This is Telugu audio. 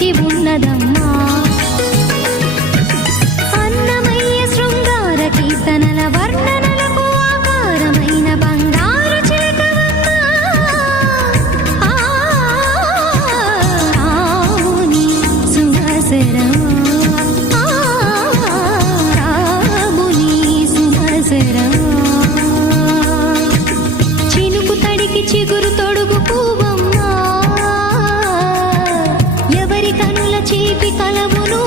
నిలిచి ఉన్నదమ్మా. అన్నమయ్య శృంగార కీర్తనల వర్ణనలకు ఆకారమైన బంగారు చిలకవమ్మా. రాముని సుమసరమా, రాముని సుమసరమా. చినుకు తడికి చిగురు తొడుగు పువ్వమ్మా, ఎవరి కనుల చేపి కలవును